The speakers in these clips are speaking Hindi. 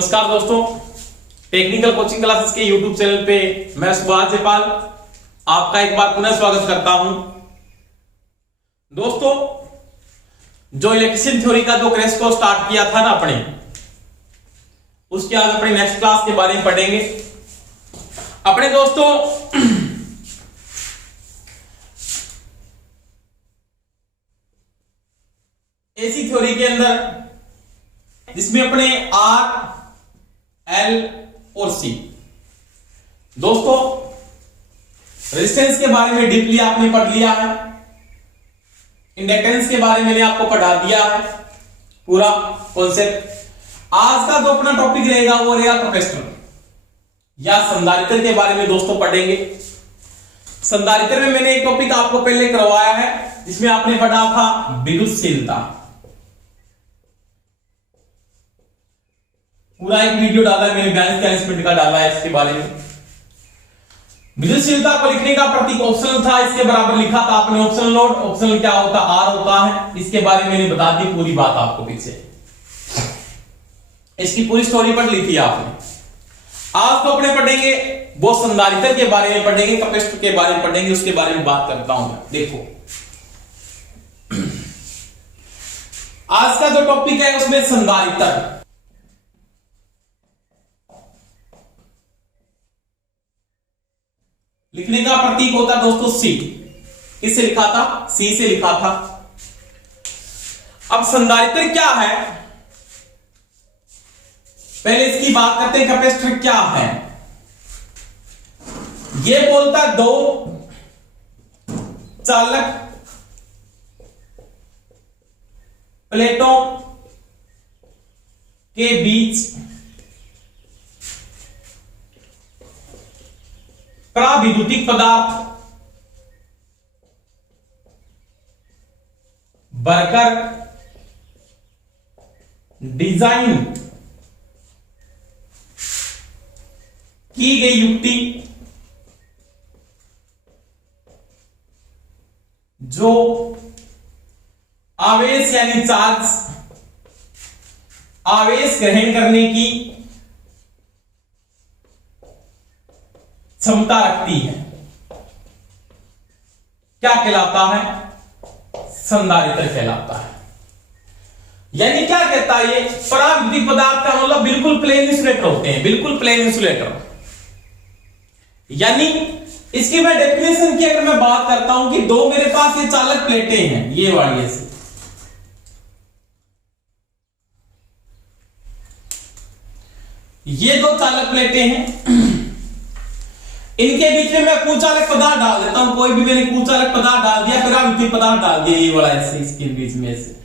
नमस्कार दोस्तों, टेक्निकल कोचिंग क्लासेस के YouTube चैनल पे मैं सुभाष जयपाल आपका एक बार पुनः स्वागत करता हूं। दोस्तों, जो इलेक्ट्रिशियन थ्योरी का जो क्रैश को स्टार्ट किया था ना अपने, उसके आज अपने नेक्स्ट क्लास के बारे में पढ़ेंगे। अपने दोस्तों एसी थ्योरी के अंदर जिसमें अपने आर, एल और सी, दोस्तों रेजिस्टेंस के बारे में डीपली आपने पढ़ लिया है, इंडक्टेंस के बारे में मैंने आपको पढ़ा दिया है पूरा कॉन्सेप्ट। आज का जो अपना टॉपिक रहेगा वो रहेगा कैपेसिटर या संधारित्र के बारे में दोस्तों पढ़ेंगे। संधारित्र में मैंने एक टॉपिक आपको पहले करवाया है जिसमें आपने पढ़ा था विद्युतशीलता। पूरा एक वीडियो डाला है मैंने, 42 मिनट का डाला है इसके बारे में। विद्युतशीलता को लिखने का प्रतीक ऑप्शनल था, इसके बराबर लिखा था आपने ऑप्शनल लोड। ऑप्शनल क्या होता है? आर होता है। इसके बारे में मैंने बता दी पूरी बात आपको पीछे, इसकी पूरी स्टोरी पढ़ ली थी आपने। आज तो अपने पढ़ेंगे वो संधारित्र के बारे में पढ़ेंगे, कैपेसिटर के बारे में पढ़ेंगे, उसके बारे में बात करता हूं मैं। देखो आज का जो टॉपिक है उसमें संधारित्र। लिखने का प्रतीक होता है दोस्तों सी। किससे लिखा था? सी से लिखा था। अब संधारित्र क्या है, पहले इसकी बात करते हैं। कैपेसिटर क्या है? यह बोलता है दो चालक प्लेटों के बीच प्राविद्युतिक पदार्थ भरकर डिजाइन की गई युक्ति जो आवेश यानी चार्ज आवेश ग्रहण करने की क्षमता रखती है, क्या कहलाता है? संधारित्र कहलाता है। यानी क्या कहता है ये? पराविद्युतिक पदार्थ का मतलब बिल्कुल प्लेन इंसुलेटर होते हैं, बिल्कुल प्लेन इंसुलेटर। यानी इसकी मैं डेफिनेशन की अगर मैं बात करता हूं कि दो मेरे पास ये चालक प्लेटें हैं, ये वाली ऐसी, ये दो चालक प्लेटें हैं, इनके बीच में मैं कुचालक पदार्थ डाल देता हूं। कोई भी मैंने कुचालक पदार्थ डाल दिया, फिर विद्युत पदार्थ डाल दिया, ये वाला ऐसे इसके बीच में ऐसे।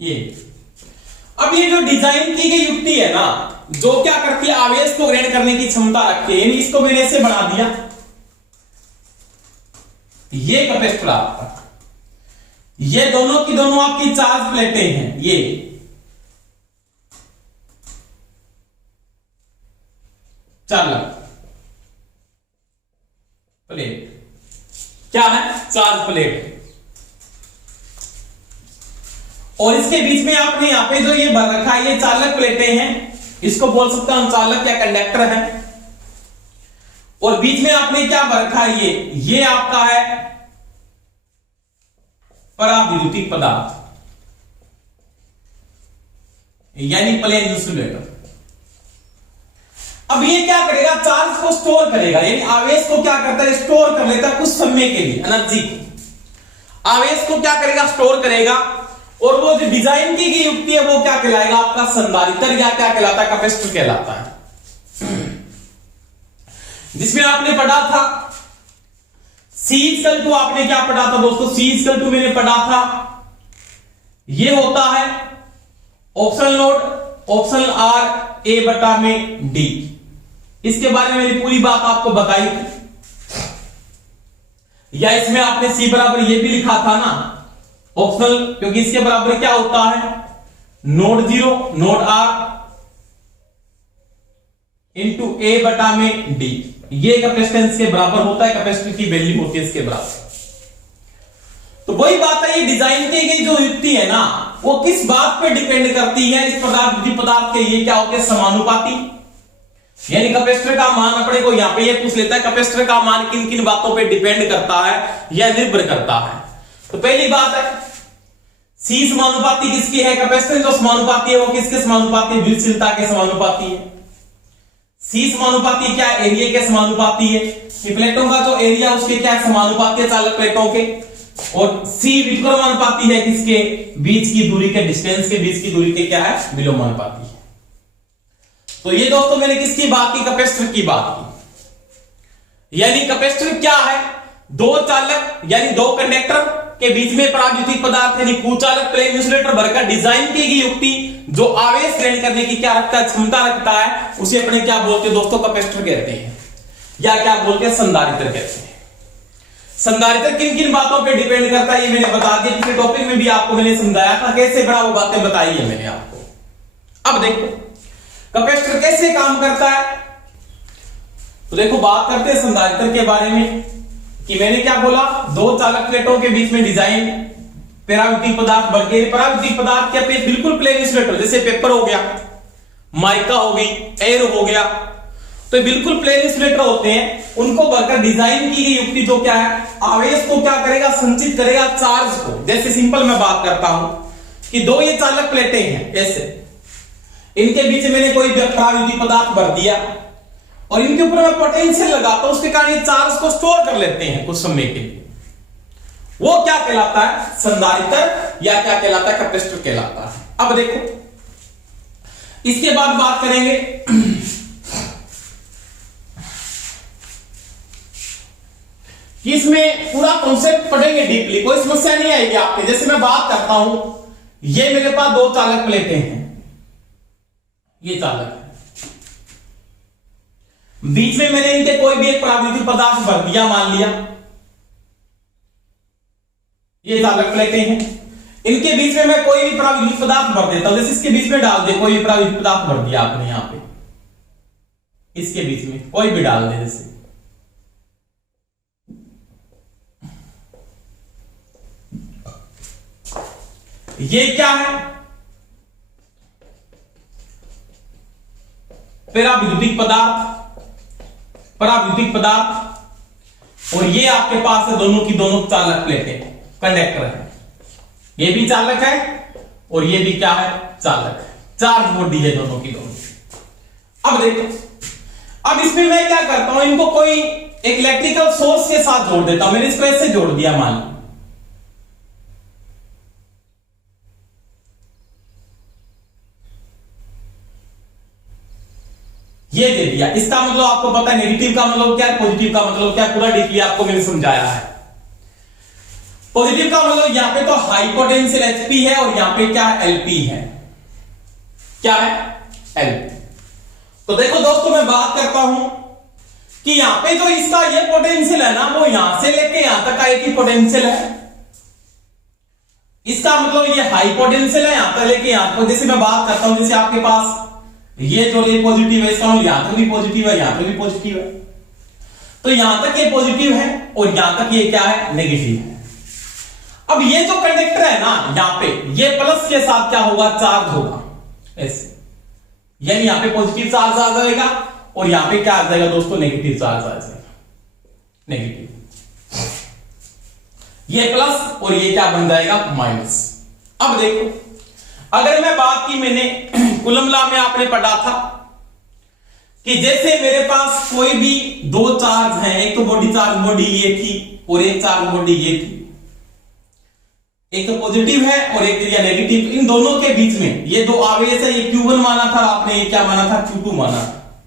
ये अब ये जो डिजाइन की गई युक्ति है ना, जो क्या करती है? आवेश को ग्रहण करने की क्षमता रखती है। इसको मैंने ऐसे बना दिया, ये कैपेसिटर आपका, ये दोनों की दोनों आपकी चार्ज प्लेटें हैं। ये चालक प्लेट क्या है? Charge plate. और इसके बीच में आपने यहां पे जो ये भर रखा है, ये चालक प्लेटें हैं, इसको बोल सकता हूं चालक या कंडक्टर है। और बीच में आपने क्या भर रखा है? ये आपका है पराविद्युतिक पदार्थ यानी प्लेन इंसुलेटर। अब ये क्या करेगा? चार्ज को स्टोर करेगा, यानी आवेश को क्या करता है? स्टोर कर लेता है कुछ समय के लिए, एनर्जी को। आवेश को क्या करेगा? स्टोर करेगा। और वो जो डिजाइन की गई युक्ति है वो क्या कहलाएगा? आपका संधारित्र या क्या कहलाता है? कैपेसिटर कहलाता है। जिसमें आपने पढ़ा था C= आपने क्या पढ़ा था दोस्तों? C= मैंने पढ़ा था, ये होता है optional load, optional R A/D। इसके बारे में मैंने पूरी बात आपको बताई थी। या इसमें आपने C बराबर ये भी लिखा था ना ऑप्शनल, क्योंकि इसके बराबर क्या होता है? नोड 0 नोड R इंटू ए बटा में डी, ये कैपेसिटेंस के बराबर होता है, कैपेसिटर की वैल्यू होती है इसके बराबर। तो वही बात है, ये डिजाइन की गई जो युक्ति है ना, वो किस बात पे डिपेंड करती है, इस पदार्थ विद्युत पदार्थ के ये क्या होते हैं, समानुपाती। यानी कैपेसिटर का मान अपने को यहां पे ये पूछ लेता है, कैपेसिटर का मान किन किन बातों पे डिपेंड करता है या निर्भर करता है। तो पहली बात है सी समानुपाती किसकी है, कैपेसिटर जो समानुपाती है वो किसके समानुपाती है, विद्युतशीलता के समानुपाती है। सी समानुपाती क्या है, एरिया के समानुपाती है। प्लेटों का जो एरिया उसके क्या है, समानुपाती है चालक प्लेटों के। और सी विकर्मानुपाती है किसके, बीच की दूरी के, डिस्टेंस के बीच की दूरी के क्या है, विलोमानुपाती है। तो ये दोस्तों मैंने किसकी बात की, कैपेसिटर की बात की। यानी कैपेसिटर क्या है, दो चालक यानी दो कंडक्टर के बीच में परावैद्युतिक पदार्थ यानी कुचालक प्लेन इंसुलेटर भरकर डिजाइन की गई युक्ति जो आवेश ग्रहण करने की क्या रखता है, क्षमता रखता है, उसे अपने क्या बोलते हैं दोस्तों, कैपेसिटर कहते हैं, या क्या बोलते हैं, संधारित्र कहते हैं। संधारित्र किन किन बातों पे डिपेंड करता है ये मैंने बता दिया, पिछले टॉपिक में भी आपको मैंने समझाया था, कैसे बड़ा वो बातें बताई है मैंने आपको। अब देखो कैपेसिटर कैसे काम करता है, तो देखो बात करते हैं संधारित्र के बारे में कि मैंने क्या बोला, दो चालक प्लेटों के बीच में डिजाइन परावैद्युतिक पदार्थ भर के, परावैद्युतिक पदार्थ क्या बिल्कुल प्लेन इंसुलेटर, जैसे पेपर हो गया, माइका हो गई, एयर हो गया, तो बिल्कुल प्लेन इंसुलेटर होते हैं, उनको भरकर डिजाइन की गई युक्ति जो क्या है, आवेश को क्या करेगा, संचित करेगा चार्ज को। जैसे सिंपल मैं बात करता हूं कि दो ये चालक प्लेटें हैं ऐसे, इनके बीच मैंने कोई परावैद्युतिक पदार्थ भर दिया और इनके ऊपर मैं पोटेंशियल लगाता हूं, उसके कारण ये चार्ज को स्टोर कर लेते हैं कुछ समय के लिए। वो क्या कहलाता है, संधारित्र, या क्या कहलाता है, कैपेसिटर कहलाता है। अब देखो इसके बाद बात करेंगे कि इसमें पूरा कॉन्सेप्ट पढ़ेंगे डीपली, कोई समस्या नहीं आएगी आपके। जैसे मैं बात करता हूं, ये मेरे पास दो चालक प्लेटें हैं, ये चालक है, बीच में मैंने इनके कोई भी एक परावैद्युतिक पदार्थ भर दिया, मान लिया ये चालक प्लेटें हैं, इनके बीच में मैं कोई भी परावैद्युतिक पदार्थ भर देता हूं, जैसे इसके बीच में डाल दे, कोई भी परावैद्युतिक पदार्थ भर दिया आपने यहां पे, इसके बीच में कोई भी डाल दे, जैसे ये क्या है, परावैद्युतिक पदार्थ, परावैद्युतिक पदार्थ, और ये आपके पास है दोनों की दोनों चालक प्लेटें, कंडक्टर है, ये भी चालक है और ये भी क्या है, चालक है, चार्ज बॉडी है दोनों की दोनों। अब देखो, अब इसमें मैं क्या करता हूं, इनको कोई एक इलेक्ट्रिकल सोर्स के साथ जोड़ देता हूं, मैंने इसको ऐसे जोड़ दिया, मान लो ये दे दिया। इसका मतलब आपको पता है नेगेटिव का मतलब क्या है, पॉजिटिव का मतलब क्या है, पूरा डीपली आपको मैंने समझाया है। पॉजिटिव का मतलब यहां पे तो हाई पोटेंशियल एचपी है और यहां पे क्या है, एलपी है, क्या है, एलपी। तो देखो दोस्तों मैं बात करता हूं कि यहां पे जो इसका ये पोटेंशियल है ना, वो यहां से लेके यहां तक का एक ही पोटेंशियल है, इसका मतलब ये हाई पोटेंशियल है यहां तक लेके यहां तक। जैसे मैं बात करता हूं, जैसे आपके पास ये जो ये पॉजिटिव है, इसका मतलब यहां तक भी पॉजिटिव है, यहां तक भी पॉजिटिव है, तो यहां तक ये पॉजिटिव है और यहां तक ये क्या है, नेगेटिव है। अब ये जो कंडक्टर है ना, यहां पे ये प्लस के साथ क्या होगा, चार्ज होगा ऐसे, यानी यहां पे पॉजिटिव चार्ज आ जाएगा और यहां पे क्या आ जाएगा दोस्तों, नेगेटिव चार्ज आ जाएगा, नेगेटिव, ये प्लस और ये क्या बन जाएगा, माइनस। अब देखो अगर मैं बात की, मैंने कूलम लॉ में आपने पढ़ा था कि जैसे मेरे पास कोई भी दो चार्ज हैं, एक तो बॉडी चार्ज बॉडी ये थी और एक चार्ज बॉडी ये थी, एक तो पॉजिटिव है और एक दिया नेगेटिव, इन दोनों के बीच में ये दो आवेश है, ये Q1 माना था आपने, ये क्या माना था, Q2 माना था।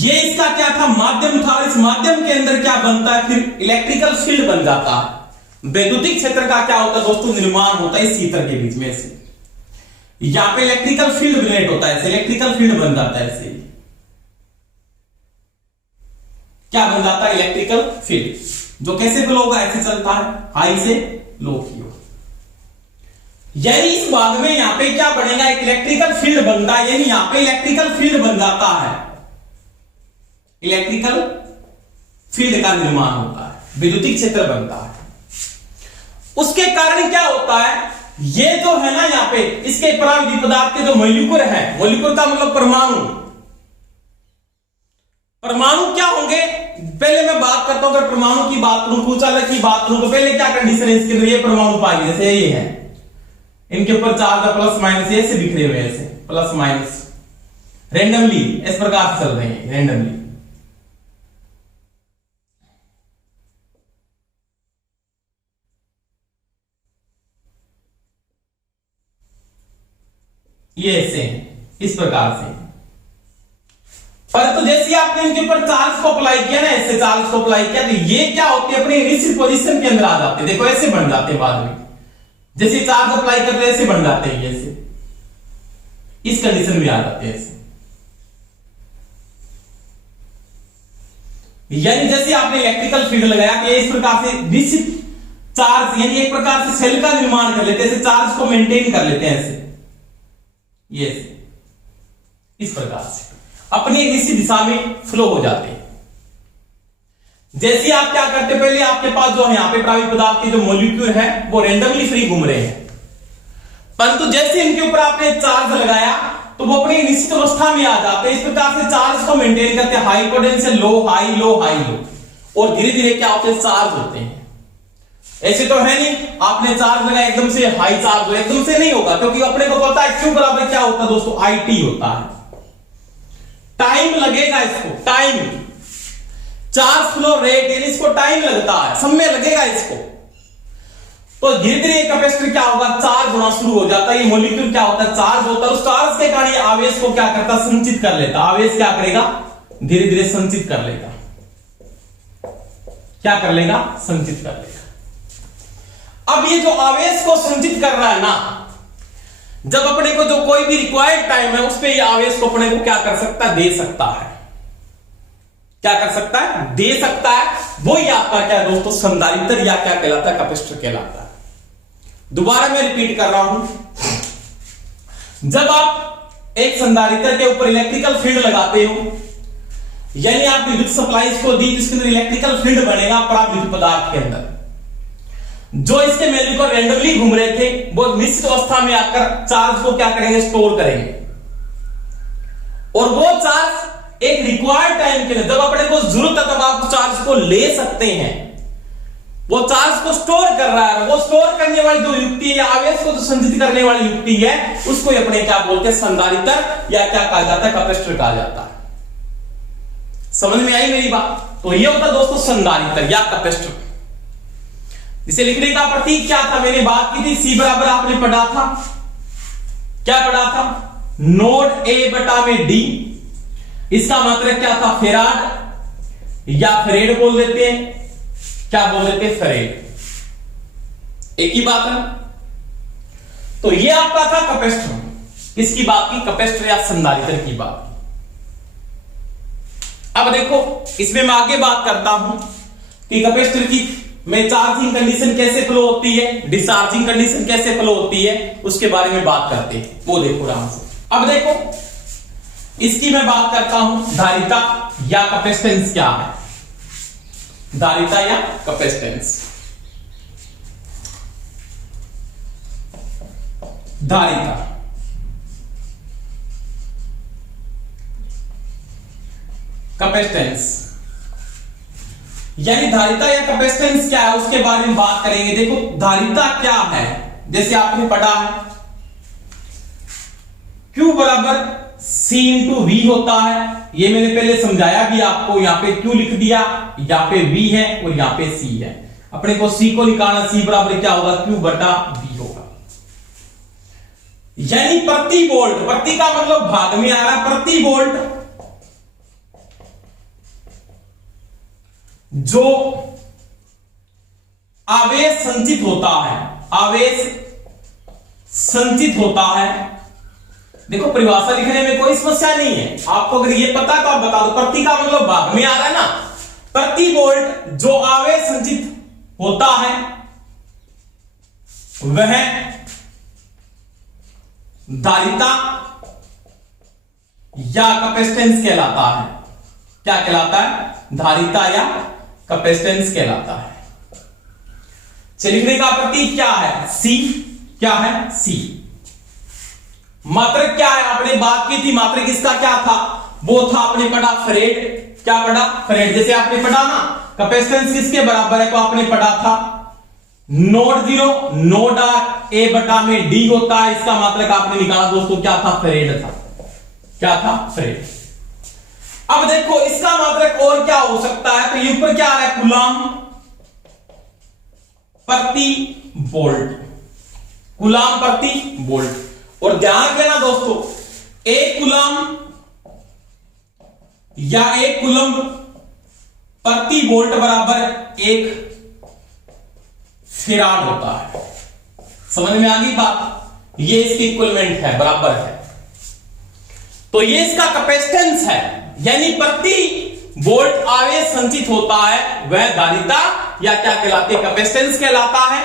ये इसका क्या था, माध्यम था, इस माध्यम के अंदर क्या बनता है, फिर इलेक्ट्रिकल फील्ड बन जाता है, वैद्युतिक क्षेत्र का क्या होता है दोस्तों, निर्माण होता है इस क्षेत्र के बीच में से, यहां पे इलेक्ट्रिकल फील्ड जनरेट होता है, इलेक्ट्रिकल फील्ड बन जाता है ऐसे, क्या बन जाता है, इलेक्ट्रिकल फील्ड, जो कैसे फ्लो होगा, ऐसे चलता है, हाई से लो की ओर। यानी इस भाग में यहां पे क्या बनेगा, एक इलेक्ट्रिकल फील्ड बनता है, यानी यहां पे इलेक्ट्रिकल फील्ड बन जाता है, इलेक्ट्रिकल फील्ड का निर्माण होता है, विद्युतीय क्षेत्र बनता है। उसके कारण क्या होता है, ये जो है ना यहां पे इसके पराविद्युत पदार्थ के जो मॉलिक्यूल है, मॉलिक्यूल का मतलब परमाणु, परमाणु क्या होंगे, पहले मैं बात करता हूं, अगर परमाणु की बात करूं, कुछ अलग की बात करूं, तो पहले क्या कंडीशन है इसके, ये परमाणु पाएंगे, जैसे ये है, इनके ऊपर चार्ज है प्लस माइनस, ऐसे बिखरे हुए ऐसे प्लस माइनस रेंडमली इस प्रकार से चल रहे हैं, रेंडमली। ये ऐसे इस प्रकार से, परंतु जैसे आपने इनके ऊपर चार्ज को अप्लाई किया ना, ऐसे चार्ज को अप्लाई किया, तो ये क्या होते हैं, अपनी निश्चित पोजीशन के अंदर आ जाते हैं, देखो ऐसे बन जाते हैं बाद में, जैसे चार्ज अप्लाई कर रहे हैं ऐसे बन जाते हैं, ऐसे इस कंडीशन में आ जाते हैं ऐसे। यानी जैसे आपने इलेक्ट्रिकल फील्ड लगाया कि इस प्रकार से निश्चित चार्ज, यानी एक प्रकार से सेल का निर्माण कर लेते हैं, ऐसे चार्ज को मेंटेन कर लेते हैं ऐसे, ये इस प्रकार से अपनी एक निश्चित दिशा में फ्लो हो जाते हैं। जैसे आप क्या करते, पहले आपके पास जो है यहां पे पराविद्युत पदार्थ के जो मॉलिक्यूल है वो रेंडमली फ्री घूम रहे हैं, परंतु जैसे इनके ऊपर आपने चार्ज लगाया तो वो अपनी निश्चित अवस्था में आ जाते हैं, इस प्रकार से चार्ज को मेंटेन करते हैं, हाई पोटेंशियल लो हाई लो हाई लो, और धीरे धीरे क्या होते हैं, चार्ज होते हैं। ऐसे तो है नहीं आपने चार्ज लगाया एकदम से हाई चार्ज हो, एकदम से नहीं होगा, क्योंकि अपने को पता है क्यू बराबर क्या होता है दोस्तों, IT होता है, टाइम लगेगा इसको, टाइम, चार्ज फ्लो रेट, यानी इसको टाइम लगता है, समय लगेगा इसको। तो धीरे धीरे कैपेसिटर क्या होगा, चार्ज होना शुरू हो जाता है, ये मॉलिक्यूल क्या होता है, चार्ज होता है, उस चार्ज के कारण आवेश को क्या करता है, संचित कर लेता, आवेश क्या करेगा, धीरे धीरे संचित कर लेगा, क्या कर लेगा, संचित कर लेगा। अब ये जो आवेश को संचित कर रहा है ना, जब अपने को जो कोई भी रिक्वायर्ड टाइम है उस पे ये आवेश को अपने को क्या कर सकता है, दे सकता है, क्या कर सकता है, दे सकता है, वो ही आपका क्या है दोस्तों, संधारित्र या क्या कहलाता है, कैपेसिटर कहलाता है। दोबारा मैं रिपीट कर रहा हूं, जब आप एक संधारित्र के ऊपर इलेक्ट्रिकल फील्ड लगाते हो, यानी आप विद्युत सप्लाई को दी, जिसके अंदर इलेक्ट्रिकल फील्ड बनेगा पराविद्युत पदार्थ के अंदर, जो इसके मॉलिक्यूल रैंडमली घूम रहे थे वो निश्चित अवस्था में आकर चार्ज को क्या करेंगे, स्टोर करेंगे, और वो चार्ज एक रिक्वायर्ड टाइम के लिए, जब अपने को जरूरत है तब आप चार्ज को ले सकते हैं, वो चार्ज को स्टोर कर रहा है, वो स्टोर करने वाली जो युक्ति है, आवेश को जो संचित करने वाली युक्ति है, उसको अपने क्या बोलते हैं, संधारित्र या क्या कहा जाता है, कैपेसिटर कहा जाता है। समझ में आई मेरी बात? तो ये होता है दोस्तों संधारित्र या कैपेसिटर। इसे लिखने का प्रतीक क्या था, मैंने बात की थी, C बराबर आपने पढ़ा था, क्या पढ़ा था, नोड A बटा में D, इसका मतलब क्या था, फेराड या फेरेड बोल देते हैं, क्या बोल देते हैं, फेरेड, एक ही बात है। तो ये आपका था कैपेसिटर, किसकी बात की, कैपेसिटर या संधारित्र की बात की। अब देखो इसमें मैं आगे बात करता हूं कि कैपेसिटर की में चार्जिंग कंडीशन कैसे फ्लो होती है, डिस्चार्जिंग कंडीशन कैसे फ्लो होती है, उसके बारे में बात करते हैं, वो देखो आराम से। अब देखो इसकी मैं बात करता हूं, धारिता या कैपेसिटेंस क्या है, धारिता या कैपेसिटेंस। धारिता, कैपेसिटेंस, यानी धारिता या कैपेसिटेंस क्या है उसके बारे में बात करेंगे। देखो धारिता क्या है, जैसे आपने पढ़ा है Q बराबर C इंटू V होता है, ये मैंने पहले समझाया भी आपको, यहां पे Q लिख दिया, यहां पे V है और यहां पे C है, अपने को C को निकालना, C बराबर क्या होगा, Q बटा V होगा, यानी प्रति वोल्ट, प्रति का मतलब भाग में आ रहा, प्रति वोल्ट जो आवेश संचित होता है, आवेश संचित होता है, देखो परिभाषा लिखने में कोई समस्या नहीं है, आपको अगर ये पता है तो आप बता दो, प्रति का मतलब भाग में आ रहा है ना, प्रति वोल्ट जो आवेश संचित होता है वह धारिता या कैपेसिटेंस कहलाता है। क्या कहलाता है? धारिता या कैपेसिटेंस कहलाता है। लिखने का प्रतीक क्या है? सी। क्या है? सी। मात्रक क्या है? आपने बात की थी मात्रक इसका क्या था? वो था आपने पढ़ा फेरेड। क्या पढ़ा? फेरेड। जैसे आपने पढ़ा ना कैपेसिटेंस किसके बराबर है, तो आपने पढ़ा था node zero node R A बटा में डी होता है। इसका मात्रक आपने निकाला दोस्तों, क्या था? फेरेड था। क्या था? फेरेड। अब देखो इसका मात्रक और क्या हो सकता है, तो ये ऊपर क्या आ रहा है? कूलम प्रति वोल्ट। कूलम प्रति वोल्ट। और ध्यान रखना दोस्तों, एक कूलम या एक कूलम प्रति वोल्ट बराबर एक फैराड होता है। समझ में आ गई बात? ये इसकी इक्विवेलेंट है, बराबर है। तो ये इसका कैपेसिटेंस है, यानी प्रति वोल्ट आवेश संचित होता है वह धारिता या क्या कहलाती है? कैपेसिटेंस कहलाता है,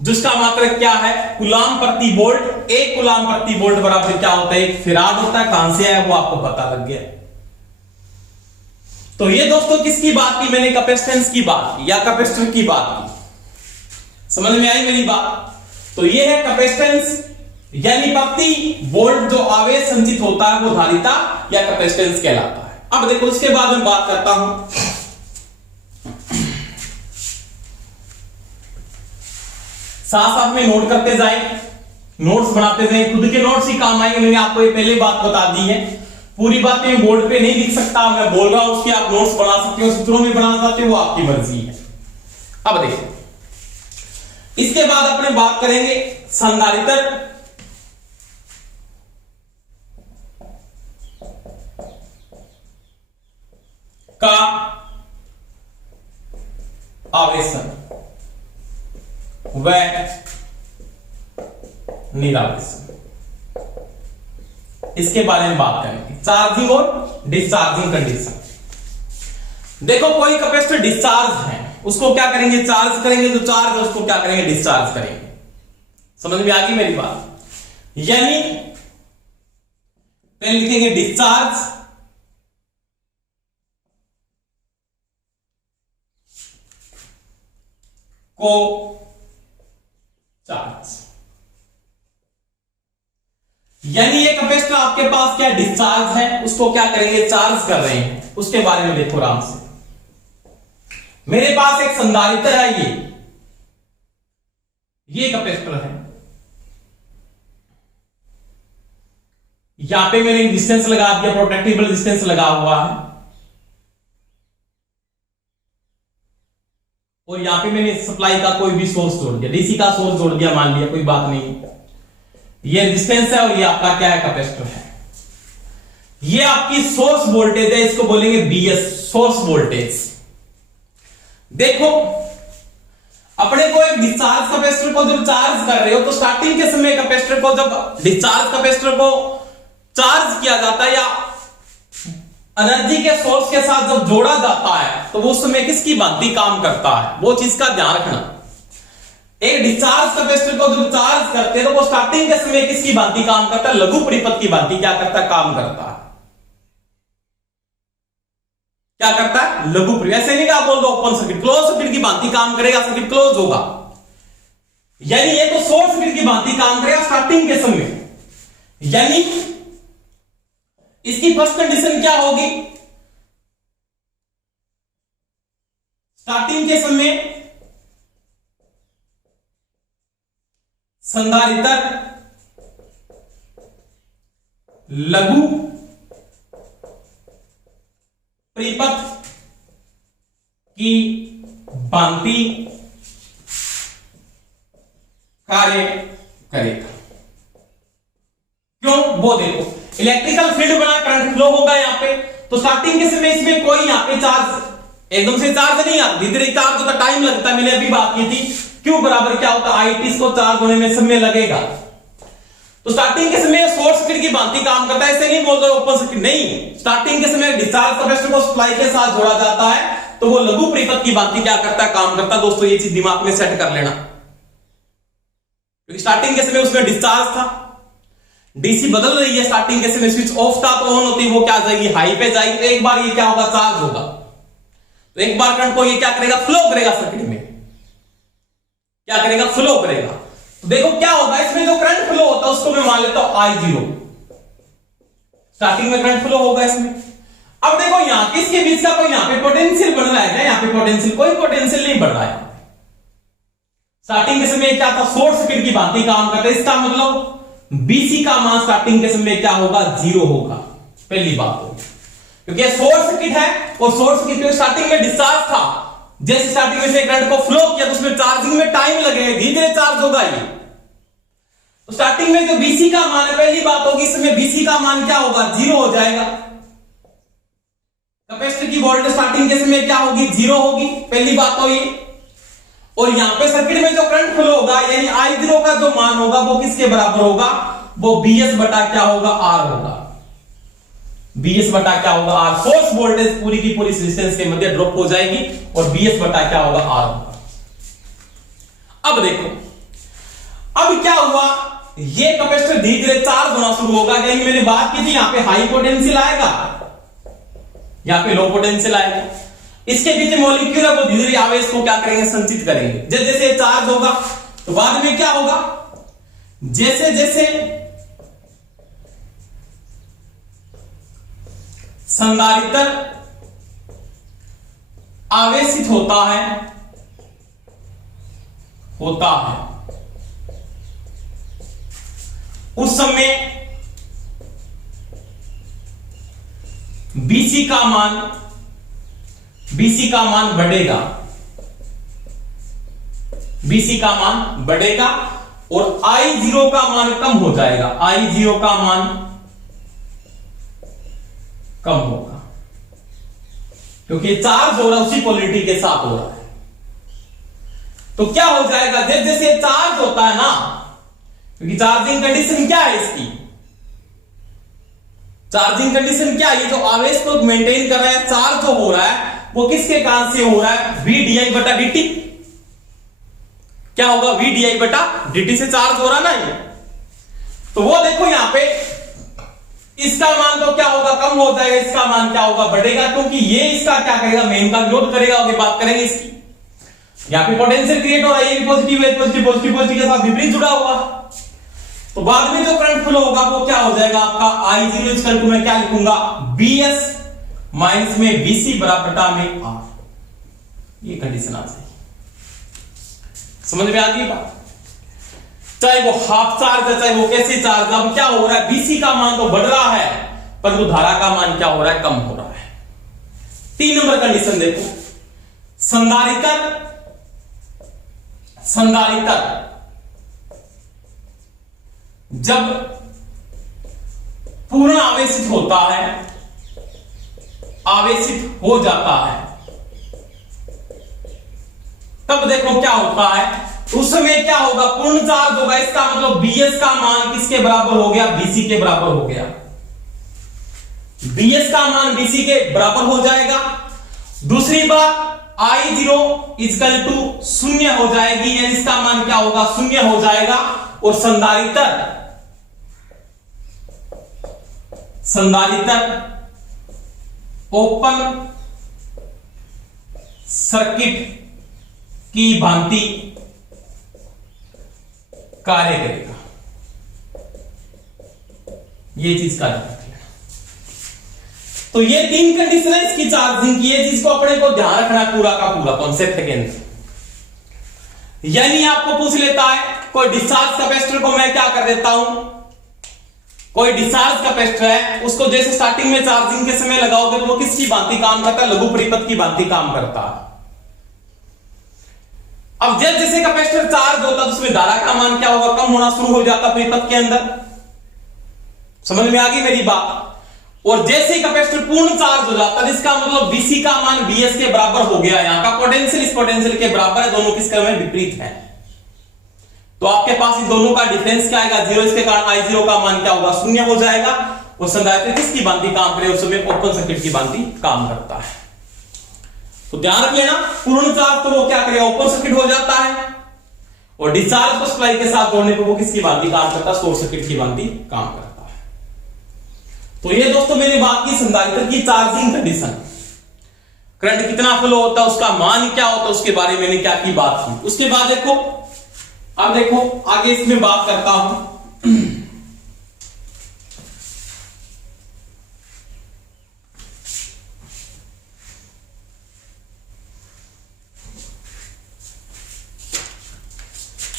जिसका मात्रक क्या है? कूलम प्रति वोल्ट। एक कूलम प्रति वोल्ट बराबर क्या होता है? एक फैराड होता है। कहां से आया वो आपको पता लग गया। तो ये दोस्तों किसकी बात की मैंने? कैपेसिटेंस की बात की या कैपेसिटर की बात की। समझ में आई मेरी बात? तो ये है कैपेसिटेंस, यानी प्रति वोल्ट जो आवेश संचित होता है वो धारिता या कैपेसिटेंस कहलाता है। अब देखो उसके बाद मैं बात करता हूं साथ साथ में नोट करते जाए, नोट्स बनाते जाए, खुद के नोट्स ही काम आएंगे। मैंने आपको ये पहले बात बता दी है। पूरी बात मैं बोर्ड पे नहीं लिख सकता, मैं बोल रहा हूं उसके आप नोट्स बना सकते हो, सूत्रों में बना सकते हो, वो आपकी मर्जी है। अब देखो इसके बाद अपने बात करेंगे संधारित्र का आवेशन व निरावेशन, इसके बारे में बात करेंगे। चार्जिंग और डिस्चार्जिंग कंडीशन। देखो कोई कैपेसिटर डिस्चार्ज है, उसको क्या करेंगे? चार्ज करेंगे। जो चार्ज है उसको क्या करेंगे? डिस्चार्ज करेंगे। समझ में आ गई मेरी बात? यानी पहले लिखेंगे डिस्चार्ज को चार्ज, यानी ये कैपेसिटर आपके पास क्या डिस्चार्ज है, उसको क्या करेंगे? चार्ज कर रहे हैं। उसके बारे में देखो आराम से। मेरे पास एक संधारित्र है, ये कैपेसिटर है। यहां पे मैंने रेजिस्टेंस लगा दिया, प्रोटेक्टिव रेजिस्टेंस लगा हुआ है, और यहां पे मैंने सप्लाई का कोई भी सोर्स जोड़ दिया, डीसी का सोर्स जोड़ दिया, मान लिया, कोई बात नहीं। ये रेजिस्टेंस है और ये आपका क्या है? कैपेसिटर है। ये आपकी सोर्स वोल्टेज है, इसको बोलेंगे बीएस, सोर्स वोल्टेज। देखो अपने को एक डिस्चार्ज कैपेसिटर को जब चार्ज कर रहे हो तो स्टार्टिंग के समय कैपेसिटर को जब डिस्चार्ज कैपेसिटर को चार्ज किया जाता है या एनर्जी के सोर्स के साथ जब जोड़ा जाता है तो वो उस समय किसकी भांति काम करता है, वो चीज का ध्यान रखना। एक डिस्चार्ज कैपेसिटर को जब चार्ज करते हैं तो वो स्टार्टिंग के समय किसकी भांति काम करता है? लघु परिपथ की भांति क्या करता है? काम करता है। क्या करता है? लघु परिपथ। ऐसे नहीं कि आप बोल दो ओपन सर्किट, क्लोज सर्किट की भांति काम करेगा, सर्किट क्लोज होगा। यानी ये तो शॉर्ट सर्किट की भांति काम करेगा स्टार्टिंग के समय। यानी इसकी फर्स्ट कंडीशन क्या होगी? स्टार्टिंग के समय संधारित्र लघु परिपथ की भांति कार्य करेगा। क्यों? वो देखो इलेक्ट्रिकल फील्ड बना, करंट फ्लो होगा यहां पे, तो स्टार्टिंग के समय इसमें कोई यहां पे चार्ज एकदम से चार्ज नहीं आता, धीरे धीरे चार्ज होता, टाइम लगता है। मैंने अभी बात की थी क्यू बराबर क्या होता है? आई टी, इसको चार्ज होने में समय लगेगा। तो स्टार्टिंग के समय शॉर्ट सर्किट की भांति काम करता है। ऐसे नहीं बोल रहे ओपन सर्किट, नहीं। स्टार्टिंग के समय डिस्चार्ज कैपेसिटर को सप्लाई के साथ जोड़ा जाता है तो वो लघु परिपथ की भांति क्या करता है? काम करता है। दोस्तों ये चीज दिमाग में सेट कर लेना, क्योंकि स्टार्टिंग के समय उसमें डिस्चार्ज था, डीसी बदल रही है, स्टार्टिंग के समय स्विच ऑफ था तो ऑन होती, वो क्या जाएगी, हाई पे जाएगी, तो एक बार ये क्या होगा, चार्ज होगा, तो एक बार करंट को ये क्या करेगा, फ्लो करेगा सर्किट में, क्या करेगा, फ्लो करेगा। तो देखो क्या होगा, इसमें जो करंट फ्लो होता है उसको मैं मान लेता हूं I0, स्टार्टिंग में करंट फ्लो होगा इसमें। अब देखो यहां किसके बीच का कोई यहां पे पोटेंशियल बन रहा है क्या, यहां पे पोटेंशियल, कोई पोटेंशियल नहीं बढ़ रहा है। स्टार्टिंग के समय क्या था, शॉर्ट सर्किट की भांति काम करता है, इसका मतलब बीसी का मान स्टार्टिंग के समय क्या होगा, 0 होगा, पहली बात होगी, क्योंकि ये शॉर्ट सर्किट है और शॉर्ट सर्किट में स्टार्टिंग में डिस्चार्ज था, जैसे स्टार्टिंग में से करंट को फ्लो किया तो उसमें चार्जिंग में टाइम लगेगा, धीरे धीरे चार्ज होगा ये। तो स्टार्टिंग में जो बीसी का मान है, पहली बात होगी इसमें बीसी का मान क्या होगा, 0 हो जाएगा। कैपेसिटर की वोल्टेज स्टार्टिंग के समय क्या होगी, 0 होगी, पहली बात तो ये। और यहां पे सर्किट में जो करंट फ्लो होगा यानी I0 का जो मान होगा वो किसके बराबर होगा, वो BS बटा क्या होगा, R होगा, BS बटा क्या होगा, R। सोर्स वोल्टेज पूरी की पूरी रेजिस्टेंस के मध्य ड्रॉप हो जाएगी और BS बटा क्या होगा, R होगा। अब देखो, अब क्या हुआ, ये कैपेसिटर धीरे धीरे चार्ज होना शुरू होगा, यानी मैंने बात की थी यहां पे हाई पोटेंशियल आएगा, यहां पे लो पोटेंशियल आएगा, इसके बीच मॉलिक्यूल है वो धीरे धीरे आवेश को क्या करेंगे, संचित करेंगे। जैसे जैसे चार्ज होगा तो बाद में क्या होगा, जैसे जैसे संधारित्र आवेशित होता है उस समय बीसी का मान बढ़ेगा, बीसी का मान बढ़ेगा और I0 का मान कम हो जाएगा, I0 का मान कम होगा, क्योंकि चार्ज हो रहा है उसी पोलरिटी के साथ हो रहा है। तो क्या हो जाएगा, जैसे जैसे चार्ज होता है ना, क्योंकि चार्जिंग कंडीशन क्या है इसकी, चार्जिंग कंडीशन क्या है, ये जो आवेश को मेंटेन कर रहा है, चार्ज जो हो रहा है वो किसके कारण से हो रहा है, VDI बटा dt, क्या होगा, VDI बटा dt से चार्ज हो रहा ना ये। तो वो देखो यहां पे इसका मान तो क्या होगा, कम हो जाएगा, इसका मान क्या होगा, बढ़ेगा, क्योंकि ये इसका क्या करेगा, मेन का विरोध करेगा, आगे बात करेंगे इसकी। यहां पे पोटेंशियल क्रिएट हो रहा है, ये पॉजिटिव है, पॉजिटिव पॉजिटिव पॉजिटिव के साथ विपरीत जुड़ा हुआ, तो बाद में जो करंट फ्लो होगा वो क्या हो जाएगा आपका, I0 इक्वल टू मैं क्या लिखूंगा, BS माइनस में BC बराबर बटा में R, ये कंडीशन आ जाएगी। समझ में आ गई बात, चाहे वो हाफ चार्ज है चाहे वो कैसे चार्ज, अब क्या हो रहा है, BC का मान तो बढ़ रहा है परंतु धारा का मान क्या हो रहा है, कम हो रहा है। 3 नंबर कंडीशन देखो, संधारित्र जब पूर्ण आवेशित होता है, आवेशित हो जाता है, तब देखो क्या होता है, उस समय क्या होगा, पूर्ण चार्ज होगा, इसका मतलब BS का मान किसके बराबर हो गया, BC के बराबर हो गया, BS का मान BC के बराबर हो जाएगा। दूसरी बात, I0 इक्वल टू 0 हो जाएगी, यानी इसका मान क्या होगा, 0 हो जाएगा, और संधारित्र ओपन सर्किट की भांति कार्य करेगा, ये चीज कार्य करती है। तो ये 3 कंडीशन है इसकी चार्जिंग की, ये चीज को अपने को ध्यान रखना है, पूरा का पूरा कॉन्सेप्ट के अंदर। यानी आपको पूछ लेता है कोई डिस्चार्ज कैपेसिटर को मैं क्या कर देता हूं, कोई डिस्चार्ज कैपेसिटर है उसको जैसे स्टार्टिंग में चार्जिंग के समय लगाओगे तो वो किसकी भांति काम करता है, लघु परिपथ की भांति काम करता है। अब जब जैसे कैपेसिटर चार्ज होता है तो उसमें धारा का मान क्या होगा, कम होना शुरू हो जाता परिपथ के अंदर। समझ में आ गई मेरी बात। और जैसे ही कैपेसिटर पूर्ण चार्ज हो जाता है इसका मतलब BC का मान BS के बराबर हो गया, यहां का पोटेंशियल इस पोटेंशियल के बराबर है, दोनों किसके में विपरीत है। तो आपके पास इन दोनों का डिफरेंस क्या आएगा, 0, इसके कारण I0 का मान क्या होगा, 0 हो जाएगा। और संधारित्र किसकी भांति काम करे, उस समय ओपन सर्किट की भांति काम करता है। तो ध्यान रख लेना, पूर्ण चार्ज तो वो क्या करेगा, ओपन सर्किट हो जाता है, और डिस्चार्ज को सप्लाई के साथ जोड़ने पर वो किसकी भांति काम करता है, शॉर्ट सर्किट की भांति काम करता है। तो ये दोस्तों मैंने बात की संधारित्र की चार्जिंग कंडीशन, करंट कितना फ्लो होता है, उसका मान क्या होता है, उसके बारे में मैंने क्या की बात की। उसके बाद देखो, अब देखो आगे इसमें बात करता हूं।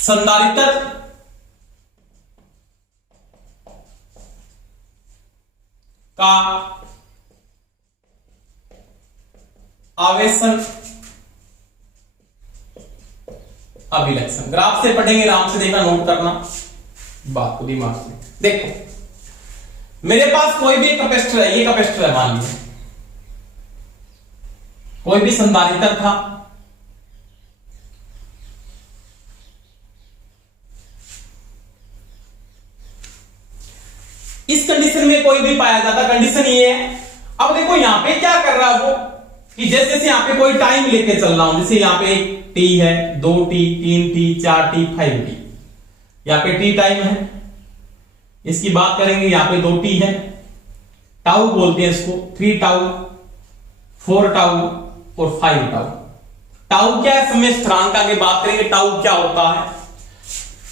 संधारित्र का आवेशन अभिलक्षण, ग्राफ से पढ़ेंगे, आराम से देखना, नोट करना बात को दिमाग में। देखो मेरे पास कोई भी कैपेसिटर है, ये कैपेसिटर है मान लीजिए, कोई भी संधारित्र था, इस कंडीशन में कोई भी पाया जाता, कंडीशन ये है। अब देखो यहां पे क्या कर रहा है वो, कि जैसे जैसे यहां पे कोई टाइम लेके चल रहा हूं, जैसे यहां पे टी है, 2t, 3t, 4t, 5t, यहां पे टी टाइम है, इसकी बात करेंगे, यहां पे 2t है, टाउ बोलते हैं इसको, 3 टाउ, 4 टाउ और 5 टाउ। टाउ क्या है, समय स्थिरांक, आगे बात करेंगे टाउ क्या होता है।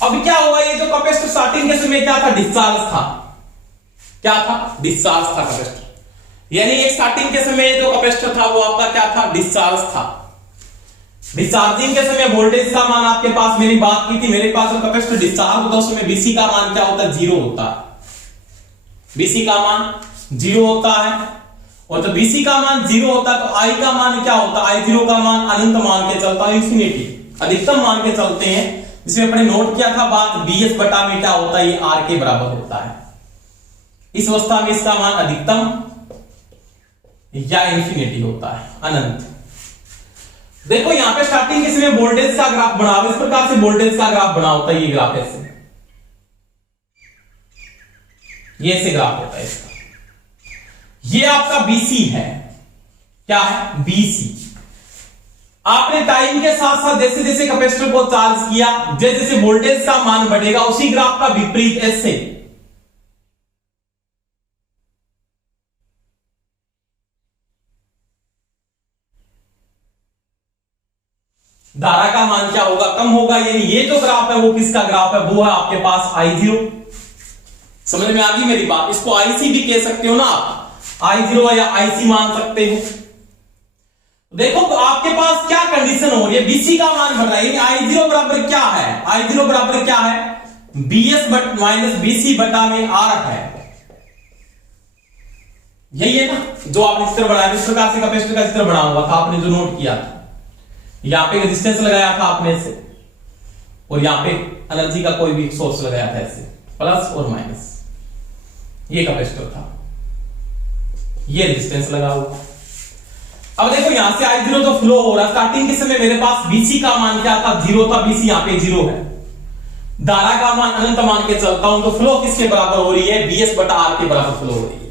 अब क्या हुआ, ये जो कैपेसिटर स्टार्टिंग के समय क्या था, डिस्चार्ज था, क्या था, डिस्चार्ज था कैपेसिटर, यानी एक स्टार्टिंग के समय जो कैपेसिटर था वो आपका क्या था, डिस्चार्ज था। डिस्चार्जिंग के समय वोल्टेज का मान आपके पास, मैंने बात की थी, मेरे पास जो कैपेसिटर डिस्चार्ज होता है उसमें बीसी का मान क्या होता है, 0 होता है, बीसी का मान 0 होता है। और जब बीसी का मान 0 होता है तो आई का मान क्या होता है, I0 का मान अनंत मान के चलता है, इंफिनिटी, अधिकतम मान के चलते हैं, जिसमें अपने नोट किया था बात, बीएस बटा में क्या होता है, ये आर के बराबर होता है। इस अवस्था में इसका मान अधिकतम या इंफिनिटी होता है, अनंत। देखो यहां पे स्टार्टिंग के समय वोल्टेज का ग्राफ बना हुआ, इस प्रकार से वोल्टेज का ग्राफ बना होता है, ये ग्राफ ऐसे, ये ऐसे ग्राफ होता है इसका। ये आपका बीसी है, क्या है, बीसी। आपने टाइम के साथ साथ जैसे जैसे कैपेसिटर को चार्ज किया, जैसे जैसे वोल्टेज का मान बढ़ेगा, उसी ग्राफ का विपरीत ऐसे धारा का मान क्या होगा, कम होगा। यानी ये जो ग्राफ है वो किसका ग्राफ है, वो है आपके पास I0। समझ में आ गई मेरी बात, इसको IC भी कह सकते हो ना आप, I0 या IC मान सकते हो। देखो आपके पास क्या कंडीशन हो रही है, बीसी का मान बढ़ रहा है, I0 बराबर क्या है, I0 बराबर क्या है, BS माइनस BC बटा में R है, यही है ना जो आपने चित्र बनाया, इस प्रकार से कैपेसिटर का चित्र बना हुआ था, आपने जो नोट किया था, यहां पे रेजिस्टेंस लगाया था आपने ऐसे, और यहां पे एनर्जी का कोई भी सोर्स लगाया था ऐसे, प्लस और माइनस, ये कैपेसिटर था, ये रेजिस्टेंस लगा हुआ। अब देखो यहां से I0 जो फ्लो हो रहा है, स्टार्टिंग के समय मेरे पास BC का मान क्या था, 0 था, BC यहां पे 0 है, धारा का मान अनंत मान के चलता हूं, तो फ्लो किसके बराबर हो रही है, BS बटा R के बराबर फ्लो हो रही है।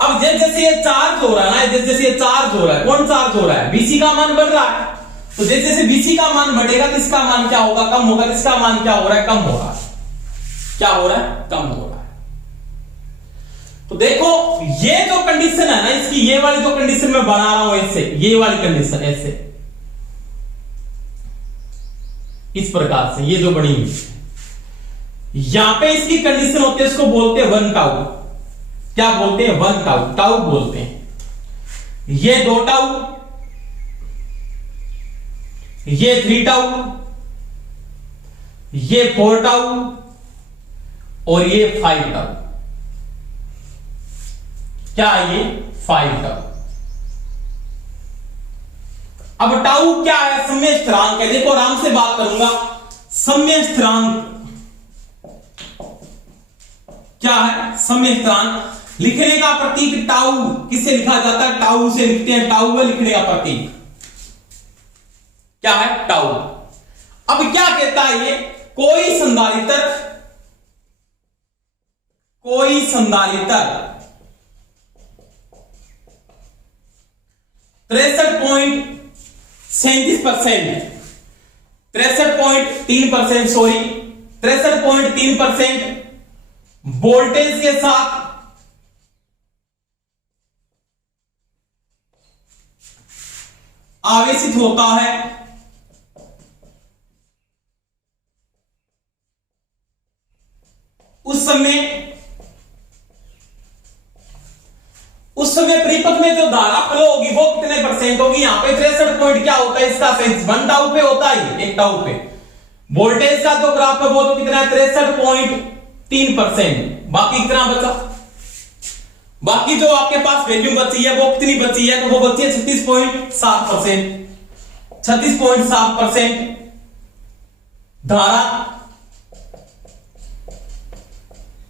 अब जैसे जैसे ये चार्ज हो रहा है ना, जैसे जैसे ये चार्ज हो रहा है, कौन चार्ज हो रहा है, BC का मान बढ़ रहा है, तो जैसे जैसे BC का मान बढ़ेगा किसका मान क्या होगा, कम होगा, किसका मान क्या हो रहा है, कम हो रहा है, क्या हो रहा है, कम हो रहा है। तो देखो ये जो कंडीशन है ना इसकी, ये वाली जो कंडीशन मैं बना रहा हूं ऐसे, ये वाली कंडीशन ऐसे, इस प्रकार से ये जो बनी हुई है, यहां पे इसकी कंडीशन होती है, इसको बोलते हैं 1 टाउ, क्या बोलते हैं, 1 टाउ, टाउ बोलते हैं। ये 2 टाउ, ये 3 टाउ, ये 4 टाउ और ये 5 टाउ, क्या है ये 5 टाउ। अब टाउ क्या है, समय स्थिरांक है। देखो आराम से बात करूंगा, समय स्थिरांक क्या है, समय स्थिरांक। लिखने का प्रतीक टाउ किससे लिखा जाता है, टाउ से लिखते हैं, टाउ में लिखने का प्रतीक क्या है, टाउ। अब क्या कहता है ये, कोई संधारित्र 63.37%, 63.3% सॉरी 63.3% वोल्टेज के साथ आवेशित होता है उस समय परिपथ में जो धारा फ्लो होगी वो कितने परसेंट होगी? यहां पे 63 पॉइंट क्या होता है इसका सेंस 1 टाउ पे होता है, 1 टाउ पे। वोल्टेज का जो ग्राफ है वो तो कितना है 63.3%। बाकी कितना बचा? बाकी जो आपके पास वैल्यू बची है वो कितनी बची है? तो वो बची है 36.7%। 36.7% धारा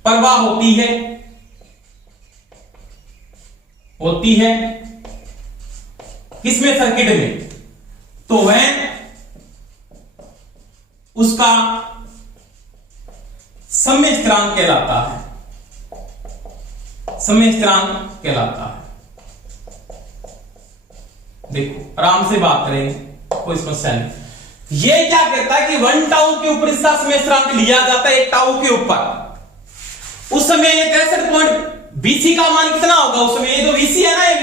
प्रवाह होती है किसमें? सर्किट में। तो वह उसका समय स्थिरांक कहलाता है, समय स्थिरांक कहलाता है। देखो आराम से बात करेंगे, कोई समस्या नहीं। ये क्या कहता है कि 1 टाउ के ऊपर इसका समय स्थिरांक लिया जाता है, 1 टाउ के ऊपर। उस समय ये 63 पॉइंट VC का मान कितना होगा उस समय? ये जो VC है ना, ये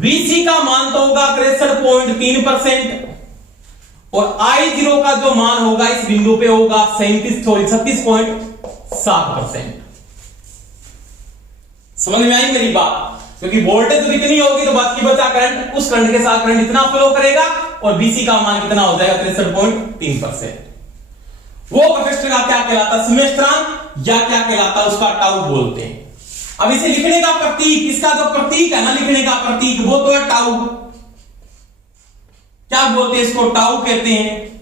VC का मान तो होगा 63.3% और I0 का जो मान होगा इस बिंदु पे होगा 36.7%। समझ में आई मेरी बात? क्योंकि वोल्टेज तो इतनी होगी तो बाकी बचा करंट, उस करंट के साथ करंट इतना फ्लो करेगा और VC का मान कितना हो जाएगा 63.3%। वो कैपेसिटर का क्या कहलाता है? समय स्थिरांक, या क्या कहलाता है? उसका टाउ बोलते हैं। अब इसे लिखने का प्रतीक, इसका जो प्रतीक है ना लिखने का प्रतीक, वो तो है टाउ। क्या बोलते हैं इसको? टाउ कहते हैं।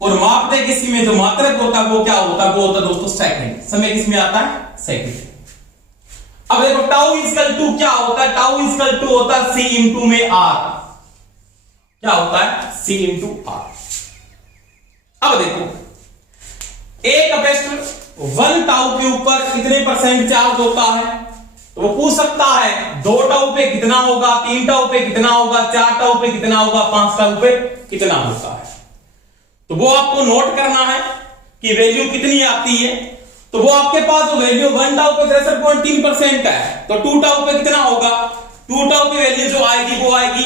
और मापते किसी में जो मात्रक होता है वो क्या होता है? वो होता है दोस्तों सेकंड। समय किसमें आता है? सेकंड। अब देखो टाउ इक्वल टू क्या होता है? टाउ इक्वल टू होता है C इंटू में R। क्या होता है? C into R। अब देखो एक कैपेसिटर 1 टाउ के ऊपर कितने परसेंट चार्ज होता है? तो वो पूछ सकता है 2 टाउ पे कितना होगा, 3 टाउ पे कितना होगा, 4 टाउ पे कितना होगा, 5 टाउ पे कितना होता है। तो वो आपको नोट करना है कि वैल्यू कितनी आती है। तो वो आपके पास जो वैल्यू 1 टाउ पे 63.3% है, तो 2 टाउ पे कितना होगा? 2 टाउ की वैल्यू जो आएगी वो आएगी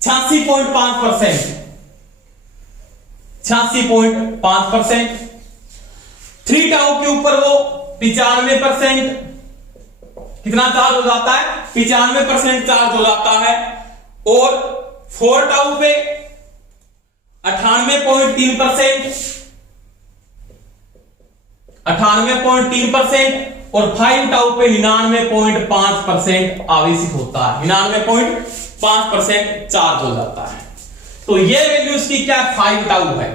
86.5%। 86.5%। 3 टाउ के ऊपर वो 95% कितना चार्ज हो जाता है? 95% चार्ज हो जाता है। और 4 टाउ पे 98.3%, 98.3% और 5 टाउ पे 99.5% आवेशित होता है, 99.5% चार्ज हो जाता है। तो ये वैल्यू इसकी क्या? 5 टाउ है।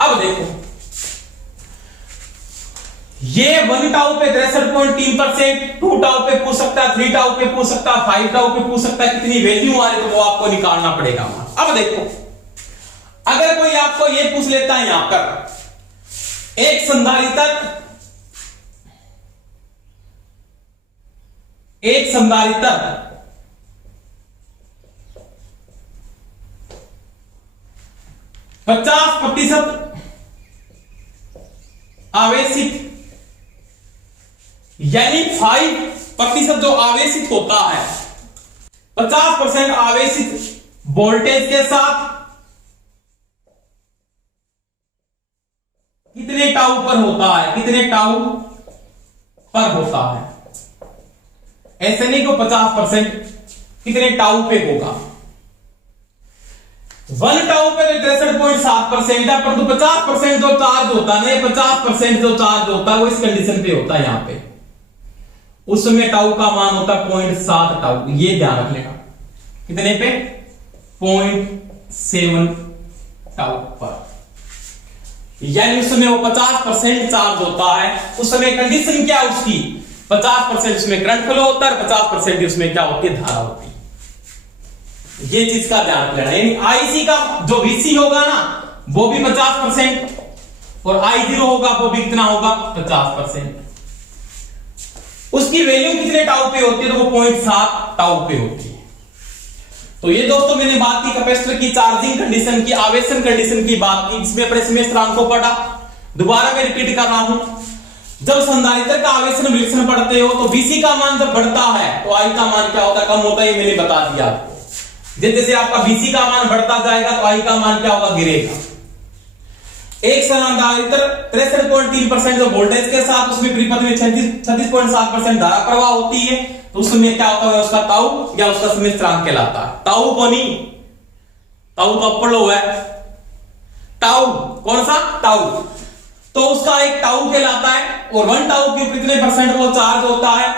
अब देखो ये 1 टाउ पे 63.3%, 2 टाउ पे पूछ सकता है, 3 टाउ पे पूछ सकता है, 5 टाउ पे पूछ सकता है, कितनी वैल्यू आ रही तो वो आपको निकालना पड़ेगा। अब देखो अगर कोई आपको ये पूछ लेता है यहां पर एक संधारित्र 50% आवेशित, यानी 5% जो आवेशित होता है, 50% आवेशित वोल्टेज के साथ कितने टाउ पर होता है? कितने टाउ पर होता है? ऐसे नहीं कि 50% कितने टाउ पे होगा। 1 टाउ पे 63.7% है, परंतु 50% जो चार्ज होता है ना, 50% जो चार्ज होता है वो इस कंडीशन पे होता है यहां पे। उस समय टाउ का मान होता है 0.7 टाउ। ये ध्यान रख लेना कितने पे? 0.7 टाउ पर। यानी उस समय वो 50% चार्ज होता है। उस समय कंडीशन क्या है उसकी? 50% उसमें करंट फ्लो होता है, 50% उसमें क्या होती है? धारा होती है। ये चीज का ध्यान रखना। यानी IC का जो VC होगा ना वो भी 50% और I0 होगा वो भी कितना होगा? 50%। उसकी वैल्यू कितने टाउ पे होती है? तो वो 0.7 टाउ पे होती है। तो ये दोस्तों मैंने बात की कैपेसिटर की चार्जिंग कंडीशन की, आवेशन कंडीशन की बात की, इसमें अपने समय स्थिरांक को पढ़ा। दोबारा मैं रिपीट कर रहा हूं, जब संधारित्र का आवेशन विलक्षण पढ़ते हो तो Vc का मान जब बढ़ता है तो I का मान क्या होता है, कम होता है। ये मैंने बता दिया आपको। जैसे आपका Vc का मान बढ़ता जाएगा तो I का मान क्या होगा, गिरेगा। एक संधारित्र 63.3% जो वोल्टेज के साथ उसमें परिपथ में 36.7% धारा प्रवाह होती है, तो उस समय क्या होता है, उसका ताऊ या उसका समय स्थिरांक कहलाता है। ताऊ को नहीं, ताऊ तो ऊपर लो है, ताऊ कौन सा, ताऊ, तो उसका एक टाउ कहलाता है। और 1 टाउ के ऊपर कितने परसेंट वो चार्ज होता है,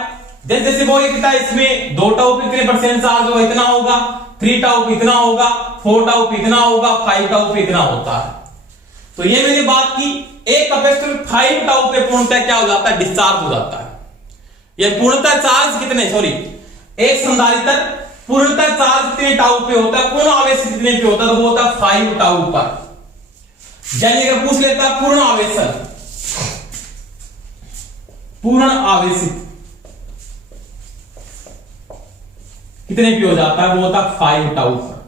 जैसे वो एक था इसमें 2 टाउ पे कितने परसेंट चार्ज होगा, इतना होगा, 3 टाउ पे इतना होगा, 4 टाउ पे इतना होगा, 5 टाउ पे इतना होता है। तो ये मैंने बात की, एक कैपेसिटर 5 टाउ पे पूर्णतः क्या हो जाता है, डिस्चार्ज हो जाता है। ये पूर्णतः चार्ज कितने, सॉरी, एक संधारित्र पूर्णतः चार्ज कितने टाउ पे होता है, पूर्ण आवेश कितने पे होता है, तो वो होता है 5 टाउ पर। यानी अगर पूछ लेता पूर्ण आवेशन, पूर्ण आवेशित कितने पे हो जाता है, वो होता है 5 टाउ पर।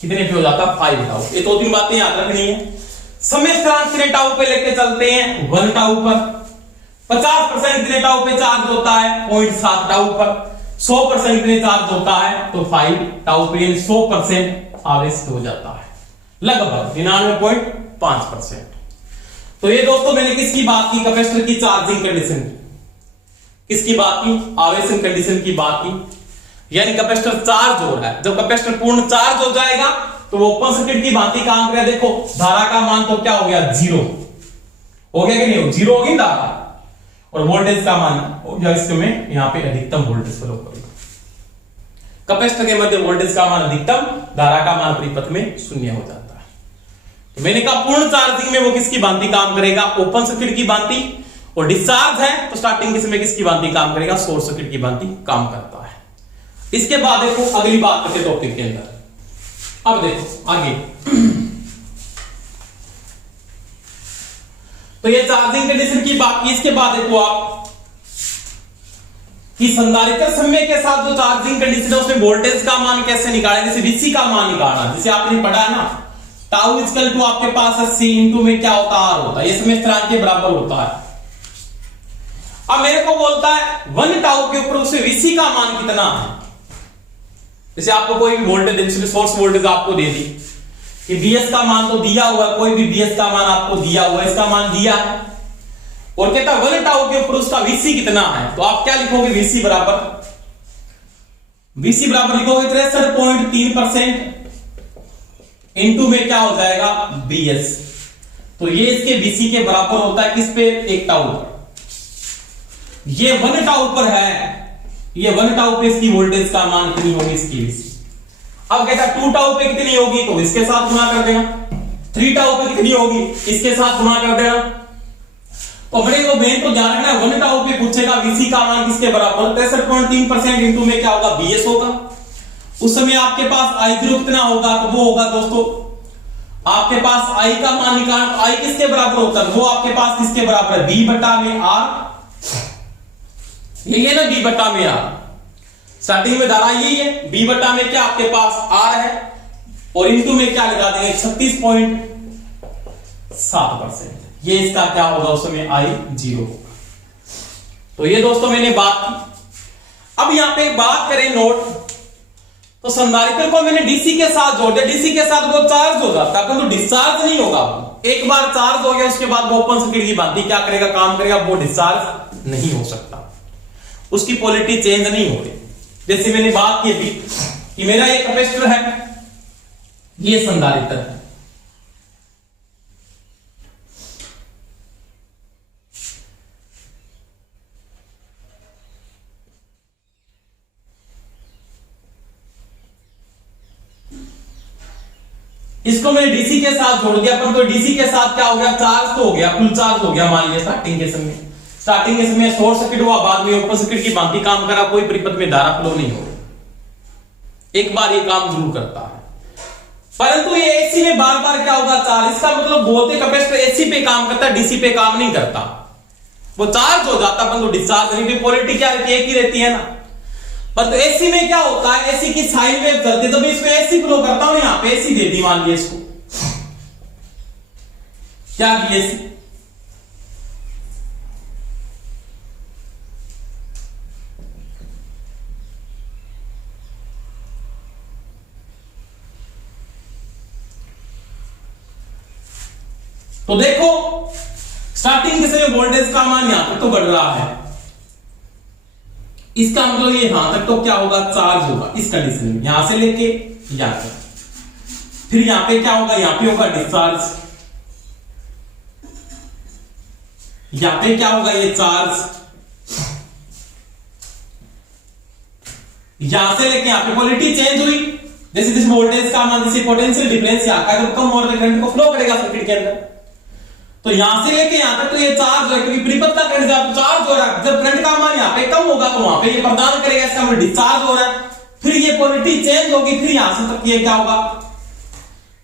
कितने पे हो जाता है, 5 टाउ। ये 2-3 बातें याद रखनी है। समय स्थिरांक कितने टाउ पे लेके चलते हैं, 1 टाउ पर। 50% कितने टाउ पे चार्ज होता है, 0.7 टाउ पर। 100% कितने चार्ज होता है, तो 5 टाउ पे 100% आवेशित हो जाता है, लगभग 99.5%। तो ये दोस्तों मैंने किसकी बात की, कैपेसिटर की चार्जिंग कंडीशन की। किसकी बात की, आवेशन कंडीशन की बात की। यानी कैपेसिटर चार्ज हो रहा है, जब कैपेसिटर पूर्ण चार्ज हो जाएगा तो वो ओपन सर्किट की भांति काम करेगा। देखो धारा का मान तो क्या हो गया, 0 हो गया कि नहीं, 0 होगी धारा, और वोल्टेज का मान हो गया इसमें यहां पे अधिकतम वोल्टेज फ्लो करेगा। कैपेसिटर के मध्य वोल्टेज का मान अधिकतम, धारा का मान परिपथ में 0 हो जाता है। तो मैंने कहा पूर्ण चार्जिंग में वो किसकी भांति काम करेगा, ओपन सर्किट की भांति। और डिस्चार्ज है तो स्टार्टिंग के समय किसकी भांति काम करेगा, शॉर्ट सर्किट की भांति काम करता है। इसके बाद देखो अगली बात करते टॉपिक के अंदर। अब देखो आगे, तो ये चार्जिंग कंडीशन की बात की। इसके बाद देखो आप कि संधारित्र समय के साथ जो चार्जिंग कंडीशन है उसमें वोल्टेज का मान कैसे निकालें, जैसे Vc का मान निकालना, जैसे आपने पढ़ा है ना, टाउ इक्वल टू आपके पास है C इंटू में क्या होता है, R होता है। ये समय स्थिरांक के बराबर होता है। अब मेरे को बोलता है 1 टाउ के ऊपर उसे Vc का मान कितना है। जैसे आपको कोई भी वोल्टेज, सोर्स वोल्टेज आपको दे दी कि Vs का मान तो दिया हुआ है, कोई भी Vs का मान आपको दिया हुआ है, इसका मान दिया है, और कहता 1 टाउ के ऊपर उसका Vc कितना है। तो आप क्या लिखोगे, Vc बराबर लिखोगे 63.3% इंटू में क्या हो जाएगा, Bs। तो ये इसके Vc के बराबर होता है, किस पे, 1 टाउ पर। ये 1 टाउ पर है, ये 1 टाउ पे इसकी वोल्टेज का मान कितनी होगी, इसकी Vc। अब कहता 2 टाउ पे कितनी होगी, तो इसके साथ गुणा कर देना। 3 टाउ पे कितनी होगी, इसके साथ गुणा कर देना। तो बड़े को मेन तो ध्यान रखना, 1 टाउ पे पूछेगा Vc का मान किसके बराबर, 63.3% इंटू में क्या होगा, Bs होगा। उस समय आपके पास I0 कितना होगा, तो वो होगा दोस्तों आपके पास I का मान निकाल, I किसके बराबर होता है, वो आपके पास किसके बराबर है, B बटा में R। ये ना B बटा में R, स्टार्टिंग में धारा यही है, B बटा में क्या आपके पास R है, और इंटू में क्या लगा देंगे 36.7%। ये इसका क्या होगा, उस समय I0 होगा। तो ये दोस्तों मैंने बात की। अब यहां पे बात करें नोट, तो संधारित्र को मैंने डीसी के साथ जोड़ दिया, डीसी के साथ वो चार्ज हो जाता है, परंतु डिस्चार्ज नहीं होगा। एक बार चार्ज हो गया उसके बाद वो ओपन सर्किट की भांति क्या करेगा, काम करेगा, वो डिस्चार्ज नहीं हो सकता, उसकी पोलैरिटी चेंज नहीं हो रही। जैसे मैंने बात की थी कि मेरा ये कैपेसिटर है, ये संधारित्र है, इसको मैंने डीसी के साथ जोड़ दिया, पर तो डीसी के साथ क्या हो गया, चार्ज तो हो गया, फुल चार्ज हो गया मान लिया स्टार्टिंग के समय शॉर्ट सर्किट हुआ, बाद में ओपन सर्किट की भांति काम करा, कोई परिपथ में धारा फ्लो नहीं हो रही। एक बार ये काम जरूर करता है, परंतु ये एसी में बार बार क्या होगा, चार्ज। इसका मतलब बोलते कैपेसिटर एसी पे काम करता है, डीसी पे काम नहीं करता, वो चार्ज हो जाता परंतु डिस्चार्ज नहीं। पोलैरिटी क्या रहती है, एक ही रहती है ना। पर तो एसी में क्या होता है, एसी की साइन वेव चलती है, तो मैं इसमें एसी फ्लो करता हूं, यहां पे एसी दे दी, मान लिया इसको क्या की एसी, तो देखो स्टार्टिंग के समय वोल्टेज का मान यहां तक तो बढ़ रहा है, इसका मतलब ये यहां तक तो क्या होगा, चार्ज होगा इस कंडीशन में, यहां से लेके यहां तक। फिर यहां पे क्या होगा, यहां पे होगा डिस्चार्ज, यहां पे क्या होगा, ये चार्ज, यहां से लेके यहां पे पोलैरिटी चेंज हुई, जैसे जैसे वोल्टेज का मान, जैसे पोटेंशियल डिफरेंस यहां का जब कम हो रहा है करंट को फ्लो करेगा सर्किट के अंदर, तो यहां से लेके यहां तक तो ये चार्ज है, क्योंकि परिपथ का करंट जब चार्ज हो रहा है, जब करंट का मान यहां पे कम होगा तो वहां पे ये प्रदान करेगा, इसका मतलब डिस्चार्ज हो रहा है, फिर ये पोलैरिटी चेंज होगी, फिर यहां से तक ये क्या होगा,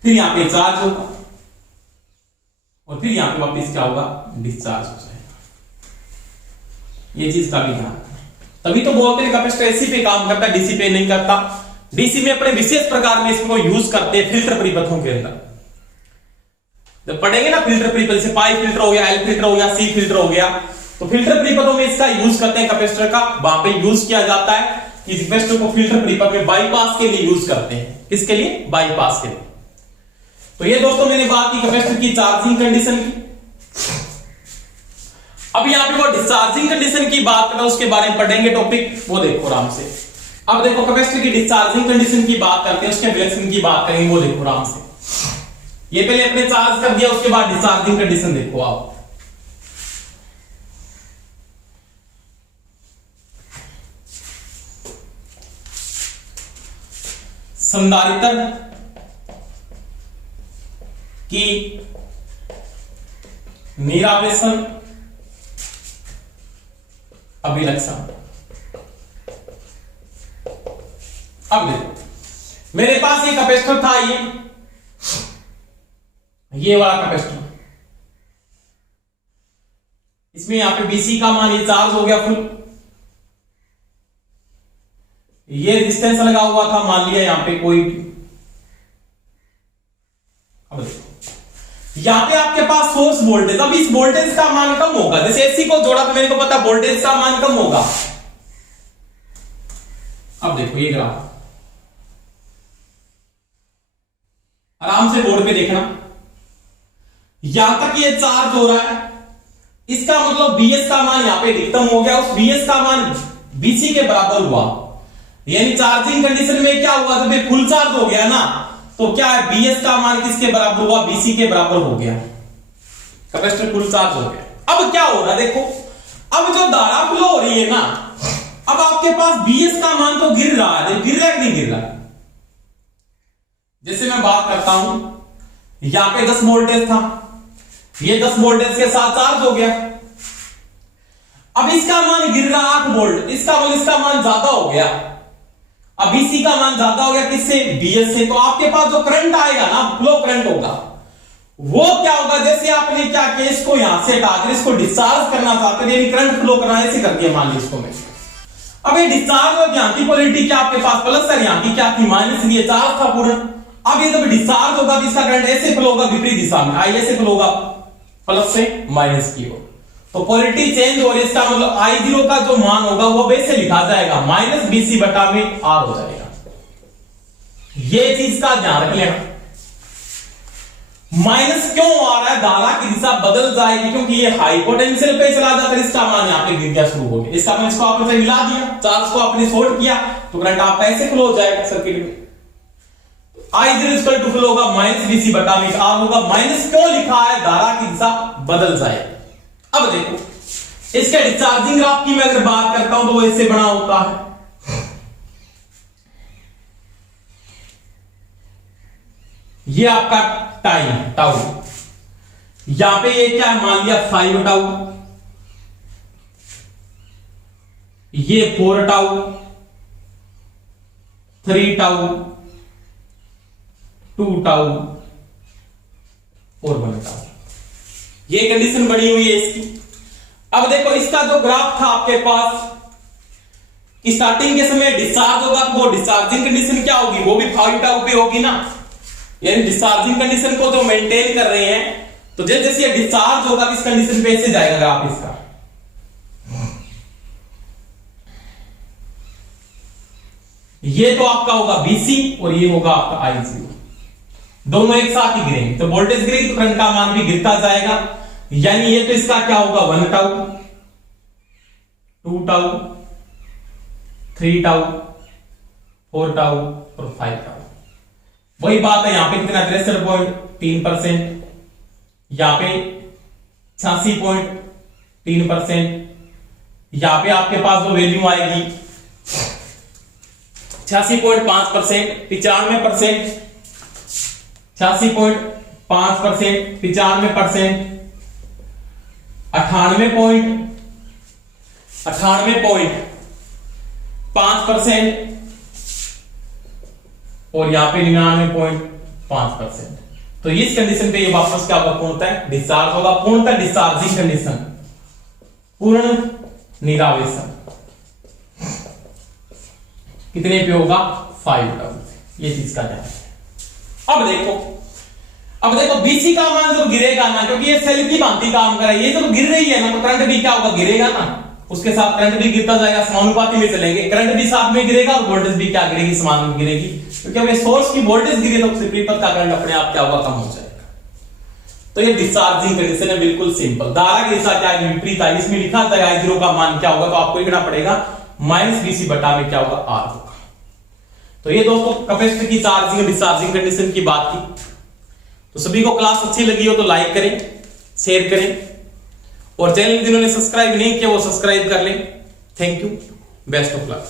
फिर यहां पे चार्ज होगा और फिर यहां पे वापस क्या होगा, डिस्चार्ज हो जाएगा। ये चीज का भी ध्यान रखना, तभी तो बोलते हैं कैपेसिटर एसी पे काम करता है, डीसी पे नहीं करता। डीसी में अपने विशेष प्रकार में इसको यूज करते हैं फिल्टर परिपथों के अंदर, जब पढ़ेंगे ना फिल्टर परिपथ, से पाई फिल्टर हो गया, एल फिल्टर हो गया, सी फिल्टर हो गया, तो फिल्टर परिपथों में इसका यूज करते हैं कैपेसिटर का, वहां पे यूज किया जाता है। इस कैपेसिटर को फिल्टर परिपथ में बाईपास के लिए यूज करते हैं, किसके लिए, बाईपास के लिए। तो ये दोस्तों मैंने बात की कैपेसिटर की चार्जिंग कंडीशन की। अब यहां पे वो डिस्चार्जिंग कंडीशन की बात करें, उसके बारे में पढ़ेंगे टॉपिक, वो देखो आराम से। अब देखो कैपेसिटर की डिस्चार्जिंग कंडीशन की बात करते हैं, उसके रिएक्शन की बात करेंगे, वो देखो आराम से। ये पहले अपने चार्ज कर दिया, उसके बाद डिस्चार्जिंग कंडीशन देखो आप। संधारित्र की निरावेशन अभिलक्षण। अब देखो मेरे पास ये कैपेसिटर था, ये वाला कैपेसिटर, इसमें यहां पे बीसी का मान ये चार्ज हो गया फुल, ये रेजिस्टेंस लगा हुआ था, मान लिया यहां पे कोई। अब देखो यहां पे आपके पास सोर्स वोल्टेज, अब इस वोल्टेज का मान कम होगा, जैसे एसी को जोड़ा तो मेरे को पता वोल्टेज का मान कम होगा। अब देखो ये ग्राफ आराम से बोर्ड पे देखना, यहां तक ये चार्ज हो रहा है, इसका मतलब बीएस का मान यहां पे अधिकतम हो गया, उस बीएस का मान बीसी के बराबर हुआ, यानी चार्जिंग कंडीशन में क्या हुआ, जब ये फुल चार्ज हो गया ना, तो क्या है, बीएस का मान किसके बराबर हुआ, बीसी के बराबर हो गया, कैपेसिटर फुल चार्ज हो गया। अब क्या हो रहा है देखो, अब जो धारा फ्लो हो रही है ना, अब आपके पास बीएस का मान तो गिर रहा है, गिर रहा है कि नहीं गिर रहा। जैसे मैं बात करता हूं, यहां पे 10 वोल्टेज था, ये 10 वोल्टेज के साथ चार्ज हो गया, अब इसका मान गिर रहा 8 वोल्ट, इसका मान ज्यादा हो गया, अब इसी का मान ज्यादा हो गया किससे, बीएस से, तो आपके पास जो करंट आएगा ना, फ्लो करंट होगा, वो क्या होगा, जैसे आपने क्या किया, इसको यहां से हटाकर इसको डिस्चार्ज करना चाहते हैं, करंट फ्लो करना ऐसे कर दिया, मान लीजिए इसको मैं। अब ये डिस्चार्ज हो, यहाँ की पोलैरिटी क्या आपके पास प्लस है, यहाँ की क्या थी माइनस, ये चार्ज था पूर्ण। अब ये जब डिस्चार्ज होगा, इसका करंट ऐसे फ्लो होगा विपरीत दिशा में, आई ऐसे फ्लो होगा प्लस से माइनस की ओर, तो पोलैरिटी चेंज हो रही है, इसका मतलब I0 का जो मान होगा वो वैसे लिखा जाएगा, माइनस BC बटा में R हो जाएगा। ये चीज का ध्यान रख लेना, माइनस क्यों आ रहा है, धारा की दिशा बदल जाएगी, क्योंकि ये हाई पोटेंशियल पे चला जाता है, इसका मान यहाँ पे गिर गया शुरू हो गया, इसका मान इसको आपने मिला दिया, चार्ज को आपने शॉर्ट किया, तो करंट आपका ऐसे फ्लो हो जाएगा सर्किट में, I0 फ्लो होगा माइनस BC बटा में R होगा। माइनस क्यों लिखा है, धारा की दिशा बदल जाएगी। अब देखो इसके डिस्चार्जिंग ग्राफ की मैं अगर बात करता हूं तो वो इससे बना होता है, ये आपका टाइम टाउ, यहां पे ये क्या है, मान लिया 5 टाउ, ये 4 टाउ, 3 टाउ, 2 टाउ और 1 टाउ, ये कंडीशन बनी हुई है इसकी। अब देखो इसका जो ग्राफ था आपके पास, स्टार्टिंग के समय डिस्चार्ज होगा, तो वो डिस्चार्जिंग कंडीशन क्या होगी, वो भी 5 टाउ पे होगी ना, यानी डिस्चार्जिंग कंडीशन को जो मेंटेन कर रहे हैं, तो जैसे जैसे ये डिस्चार्ज होगा इस कंडीशन पे ऐसे जाएगा ग्राफ इसका। ये तो आपका होगा BC और ये होगा आपका I0। दोनों एक साथ ही गिरेंगे, तो वोल्टेज गिरेगी तो करंट का मान भी गिरता जाएगा। यानी ये तो इसका क्या होगा 1 टाउ, 2 टाउ, 3 टाउ, 4 टाउ और 5 टाउ। वही बात है यहां पे कितना 63.3%, यहां पे 86.3%, यहां पे आपके पास वो वैल्यू आएगी 86.5%, 95%, 86.5%, 95%, 98.5% और यहां पे 99.5%। तो इस कंडीशन पे ये वापस क्या होगा, पूर्णतः डिस्चार्ज होगा। पूर्णतः डिस्चार्जिंग कंडीशन, पूर्ण निरावेशन कितने पे होगा 5 टाउ। ये चीज का ध्यान है। अब देखो बीसी का मान जो गिरेगा ना, क्योंकि ये सेल की भांति काम कर रहा है, ये जब गिर रही है ना तो करंट भी क्या होगा, गिरेगा ना, उसके साथ करंट भी गिरता जाएगा, समानुपाती में चलेंगे, करंट भी साथ में गिरेगा और वोल्टेज भी क्या गिरेगी, समान में गिरेगी। क्योंकि अब सोर्स की वोल्टेज गिरे तो विपरीत का करंट अपने आप क्या होगा, कम हो जाएगा। तो ये डिस्चार्जिंग कंडीशन है, बिल्कुल सिंपल। धारा के साथ क्या विपरीत है, इसमें लिखा था I0 का मान क्या होगा, तो आपको लिखना पड़ेगा -BC बटा में क्या होगा, R होगा। तो ये दोस्तों कैपेसिटर की चार्जिंग डिस्चार्जिंग कंडीशन की बात की। तो सभी को क्लास अच्छी लगी हो तो लाइक करें, शेयर करें, और चैनल जिन्होंने सब्सक्राइब नहीं किया वो सब्सक्राइब कर लें। Thank you, best of luck.